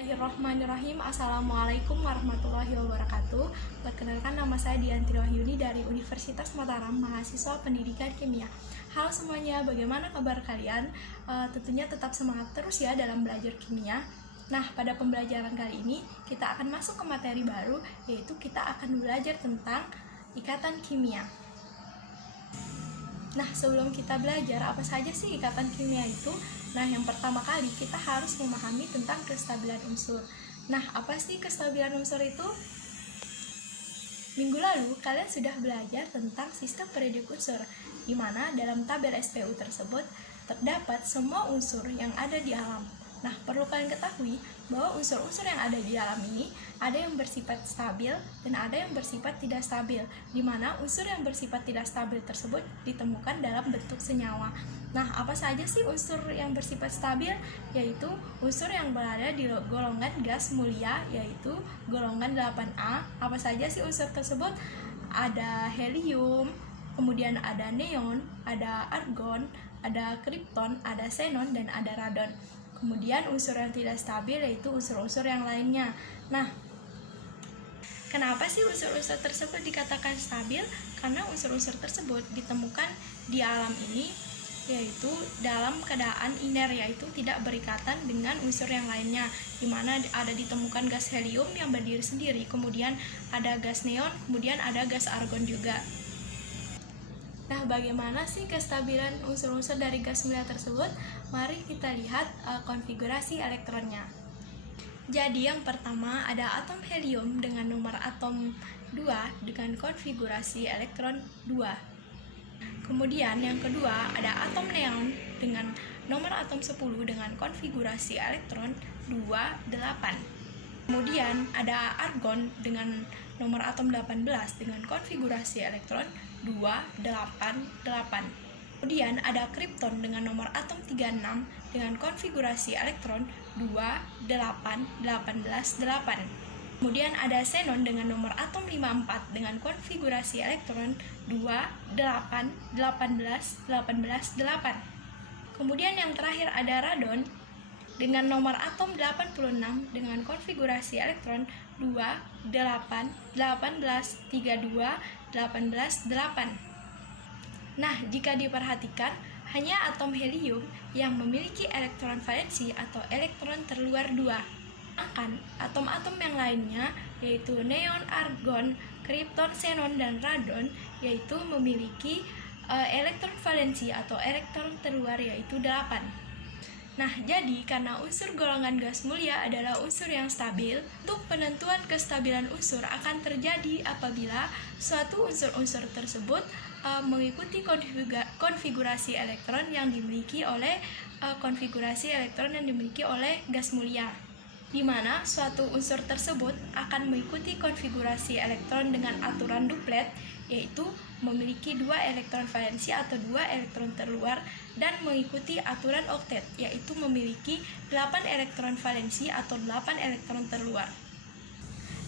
Bismillahirrahmanirrahim. Assalamualaikum warahmatullahi wabarakatuh. Perkenalkan, nama saya Dianti Wahyuni dari Universitas Mataram, mahasiswa pendidikan kimia. Halo semuanya, bagaimana kabar kalian? Tentunya tetap semangat terus ya dalam belajar kimia. Nah, pada pembelajaran kali ini kita akan masuk ke materi baru, yaitu kita akan belajar tentang ikatan kimia. Nah, sebelum kita belajar apa saja sih ikatan kimia itu? Nah, yang pertama kali kita harus memahami tentang kestabilan unsur. Nah, apa sih kestabilan unsur itu? Minggu lalu kalian sudah belajar tentang sistem periodik unsur, di mana dalam tabel SPU tersebut terdapat semua unsur yang ada di alam. Nah, perlu kalian ketahui bahwa unsur-unsur yang ada di alam ini ada yang bersifat stabil dan ada yang bersifat tidak stabil, di mana unsur yang bersifat tidak stabil tersebut ditemukan dalam bentuk senyawa. Nah, apa saja sih unsur yang bersifat stabil? Yaitu unsur yang berada di golongan gas mulia, yaitu golongan 8A. Apa saja sih unsur tersebut? Ada helium, kemudian ada neon, ada argon, ada kripton, ada xenon, dan ada radon. Kemudian unsur yang tidak stabil yaitu unsur-unsur yang lainnya. Nah, kenapa sih unsur-unsur tersebut dikatakan stabil? Karena unsur-unsur tersebut ditemukan di alam ini yaitu dalam keadaan iner, yaitu tidak berikatan dengan unsur yang lainnya, di mana ada ditemukan gas helium yang berdiri sendiri, kemudian ada gas neon, kemudian ada gas argon juga. Nah, bagaimana sih kestabilan unsur-unsur dari gas mulia tersebut? Mari kita lihat konfigurasi elektronnya. Jadi yang pertama ada atom helium dengan nomor atom 2 dengan konfigurasi elektron 2. Kemudian yang kedua ada atom neon dengan nomor atom 10 dengan konfigurasi elektron 28. Kemudian ada argon dengan nomor atom 18 dengan konfigurasi elektron 288. Kemudian ada kripton dengan nomor atom 36 dengan konfigurasi elektron 28818. Kemudian ada xenon dengan nomor atom 54 dengan konfigurasi elektron 2818188. Kemudian yang terakhir ada radon dengan nomor atom 86 dengan konfigurasi elektron 281813218. Nah, jika diperhatikan, hanya atom helium yang memiliki elektron valensi atau elektron terluar 2. Sedangkan atom-atom yang lainnya, yaitu neon, argon, kripton, xenon, dan radon, yaitu memiliki elektron valensi atau elektron terluar yaitu 8. Nah, jadi karena unsur golongan gas mulia adalah unsur yang stabil, untuk penentuan kestabilan unsur akan terjadi apabila suatu unsur-unsur tersebut mengikuti konfigurasi elektron yang dimiliki oleh gas mulia, di mana suatu unsur tersebut akan mengikuti konfigurasi elektron dengan aturan duplet, yaitu memiliki 2 elektron valensi atau 2 elektron terluar, dan mengikuti aturan oktet, yaitu memiliki 8 elektron valensi atau 8 elektron terluar.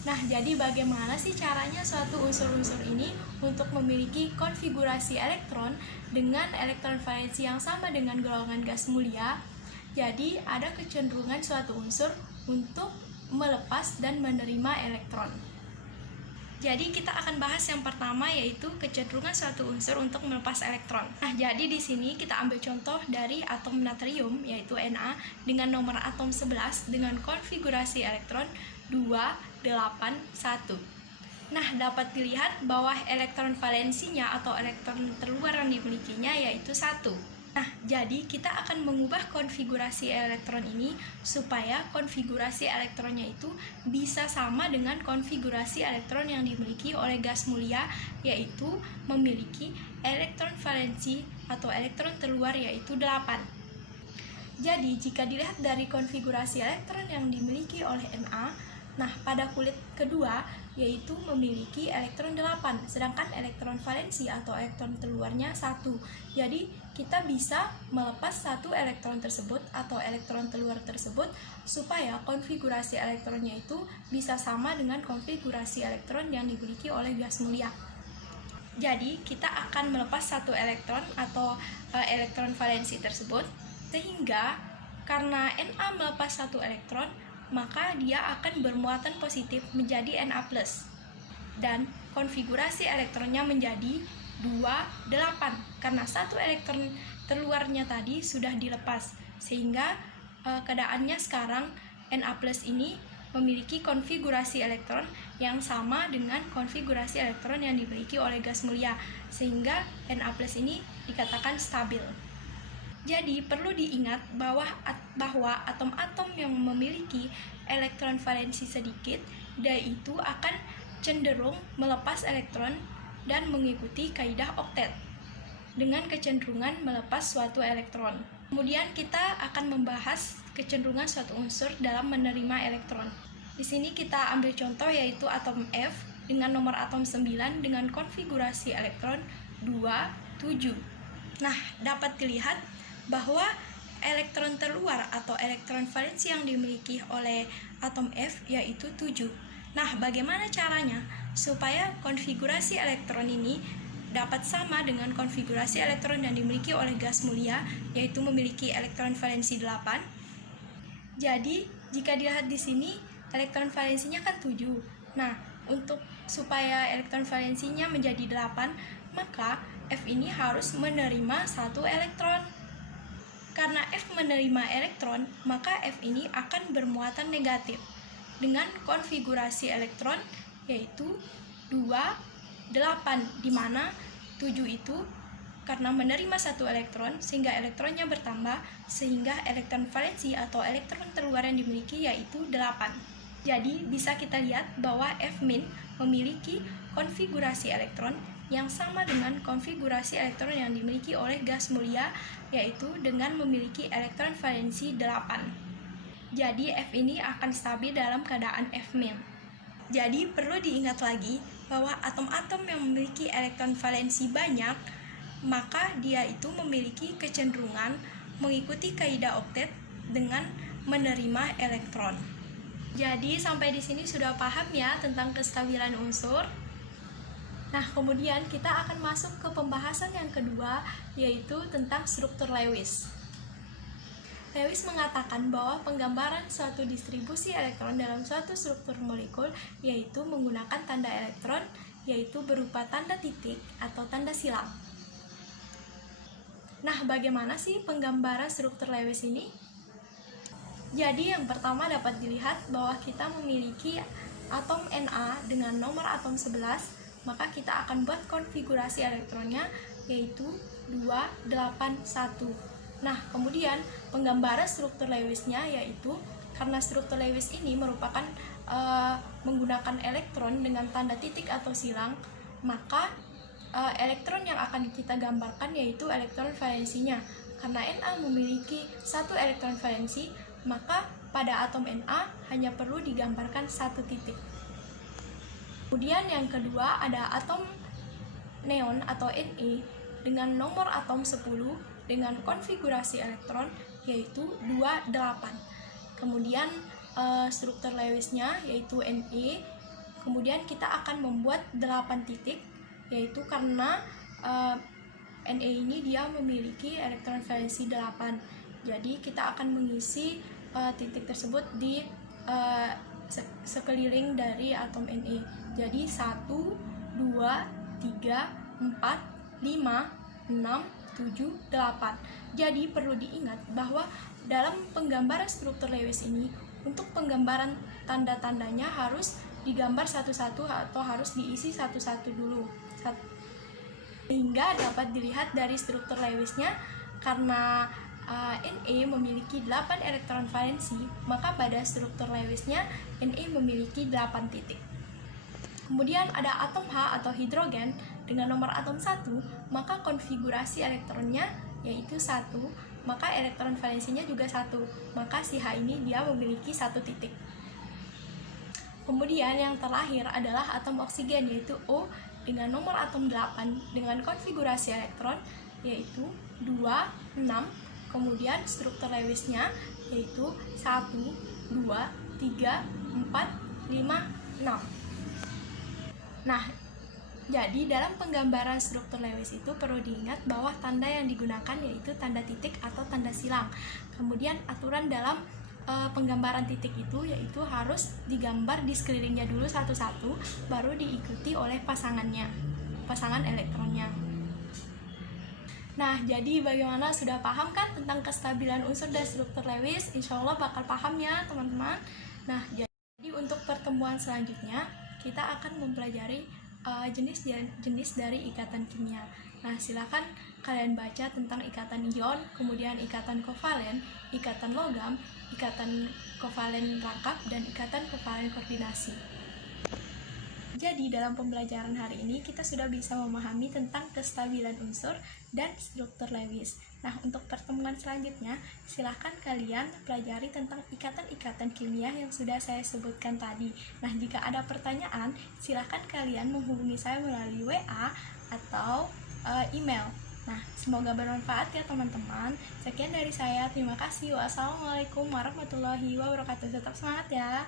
Nah, jadi bagaimana sih caranya suatu unsur-unsur ini untuk memiliki konfigurasi elektron dengan elektron valensi yang sama dengan golongan gas mulia? Jadi, ada kecenderungan suatu unsur untuk melepas dan menerima elektron. Jadi kita akan bahas yang pertama, yaitu kecenderungan suatu unsur untuk melepas elektron. Nah, jadi di sini kita ambil contoh dari atom natrium, yaitu Na, dengan nomor atom 11 dengan konfigurasi elektron 281. Nah, dapat dilihat bahwa elektron valensinya atau elektron terluar yang dimilikinya yaitu 1. Nah, jadi kita akan mengubah konfigurasi elektron ini supaya konfigurasi elektronnya itu bisa sama dengan konfigurasi elektron yang dimiliki oleh gas mulia, yaitu memiliki elektron valensi atau elektron terluar yaitu 8. Jadi, jika dilihat dari konfigurasi elektron yang dimiliki oleh Na, nah pada kulit kedua yaitu memiliki elektron 8, sedangkan elektron valensi atau elektron terluarnya 1. Jadi kita bisa melepas satu elektron tersebut atau elektron terluar tersebut supaya konfigurasi elektronnya itu bisa sama dengan konfigurasi elektron yang dimiliki oleh gas mulia. Jadi kita akan melepas satu elektron atau elektron valensi tersebut, sehingga karena Na melepas satu elektron, maka dia akan bermuatan positif menjadi Na+. Dan konfigurasi elektronnya menjadi 28 karena satu elektron terluarnya tadi sudah dilepas, sehingga keadaannya sekarang Na+ ini memiliki konfigurasi elektron yang sama dengan konfigurasi elektron yang dimiliki oleh gas mulia, sehingga Na+ ini dikatakan stabil. Jadi perlu diingat bahwa atom-atom yang memiliki elektron valensi sedikit, dia itu akan cenderung melepas elektron dan mengikuti kaidah oktet dengan kecenderungan melepas suatu elektron. Kemudian kita akan membahas kecenderungan suatu unsur dalam menerima elektron. Di sini kita ambil contoh yaitu atom F dengan nomor atom 9 dengan konfigurasi elektron 2, 7. Nah, dapat dilihat bahwa elektron terluar atau elektron valensi yang dimiliki oleh atom F yaitu 7. Nah, bagaimana caranya supaya konfigurasi elektron ini dapat sama dengan konfigurasi elektron yang dimiliki oleh gas mulia, yaitu memiliki elektron valensi 8. Jadi, jika dilihat di sini, elektron valensinya kan 7. Nah, untuk supaya elektron valensinya menjadi 8, maka F ini harus menerima satu elektron. Karena F menerima elektron, maka F ini akan bermuatan negatif dengan konfigurasi elektron yaitu 2, 8, di mana 7 itu karena menerima satu elektron sehingga elektronnya bertambah, sehingga elektron valensi atau elektron terluar yang dimiliki yaitu 8. Jadi bisa kita lihat bahwa F- memiliki konfigurasi elektron yang sama dengan konfigurasi elektron yang dimiliki oleh gas mulia, yaitu dengan memiliki elektron valensi 8. Jadi F ini akan stabil dalam keadaan F-. Jadi perlu diingat lagi bahwa atom-atom yang memiliki elektron valensi banyak, maka dia itu memiliki kecenderungan mengikuti kaidah oktet dengan menerima elektron. Jadi sampai di sini sudah paham ya tentang kestabilan unsur. Nah, kemudian kita akan masuk ke pembahasan yang kedua, yaitu tentang struktur Lewis. Lewis mengatakan bahwa penggambaran suatu distribusi elektron dalam suatu struktur molekul yaitu menggunakan tanda elektron, yaitu berupa tanda titik atau tanda silang. Nah, bagaimana sih penggambaran struktur Lewis ini? Jadi yang pertama dapat dilihat bahwa kita memiliki atom Na dengan nomor atom 11, maka kita akan buat konfigurasi elektronnya yaitu 2, 8, 1. Nah, kemudian penggambaran struktur Lewisnya yaitu karena struktur Lewis ini merupakan menggunakan elektron dengan tanda titik atau silang, maka elektron yang akan kita gambarkan yaitu elektron valensinya. Karena Na memiliki satu elektron valensi, maka pada atom Na hanya perlu digambarkan satu titik. Kemudian yang kedua ada atom neon atau Ne dengan nomor atom 10 dengan konfigurasi elektron yaitu 2, 8. Kemudian struktur Lewisnya yaitu Ne. Kemudian kita akan membuat 8 titik, yaitu karena Ne ini dia memiliki elektron valensi 8. Jadi kita akan mengisi titik tersebut di sekeliling dari atom Ne. Jadi 1, 2, 3, 4, 5, 6, 7, 8. Jadi perlu diingat bahwa dalam penggambaran struktur Lewis ini, untuk penggambaran tanda-tandanya harus digambar satu-satu atau harus diisi satu-satu dulu. Sehingga dapat dilihat dari struktur Lewisnya, karena Ne memiliki 8 elektron valensi, maka pada struktur Lewisnya Ne memiliki 8 titik. Kemudian ada atom H atau hidrogen dengan nomor atom 1, maka konfigurasi elektronnya yaitu 1, maka elektron valensinya juga 1, maka si H ini dia memiliki 1 titik. Kemudian yang terakhir adalah atom oksigen yaitu O dengan nomor atom 8 dengan konfigurasi elektron yaitu 2, 6, kemudian struktur Lewisnya yaitu 1, 2, 3, 4, 5, 6. Nah, jadi dalam penggambaran struktur Lewis itu perlu diingat bahwa tanda yang digunakan yaitu tanda titik atau tanda silang. Kemudian aturan dalam penggambaran titik itu yaitu harus digambar di sekelilingnya dulu satu-satu, baru diikuti oleh pasangan elektronnya. Nah, jadi bagaimana, sudah paham kan tentang kestabilan unsur dan struktur Lewis? Insya Allah bakal paham ya teman-teman. Nah, jadi untuk pertemuan selanjutnya kita akan mempelajari jenis dari ikatan kimia. Nah, silakan kalian baca tentang ikatan ion, kemudian ikatan kovalen, ikatan logam, ikatan kovalen rangkap, dan ikatan kovalen koordinasi. Jadi dalam pembelajaran hari ini kita sudah bisa memahami tentang kestabilan unsur dan struktur Lewis. Nah, untuk pertemuan selanjutnya silahkan kalian pelajari tentang ikatan-ikatan kimia yang sudah saya sebutkan tadi. Nah, jika ada pertanyaan silahkan kalian menghubungi saya melalui WA atau email. Nah, semoga bermanfaat ya teman-teman. Sekian dari saya, terima kasih. Wassalamualaikum warahmatullahi wabarakatuh. Tetap semangat ya.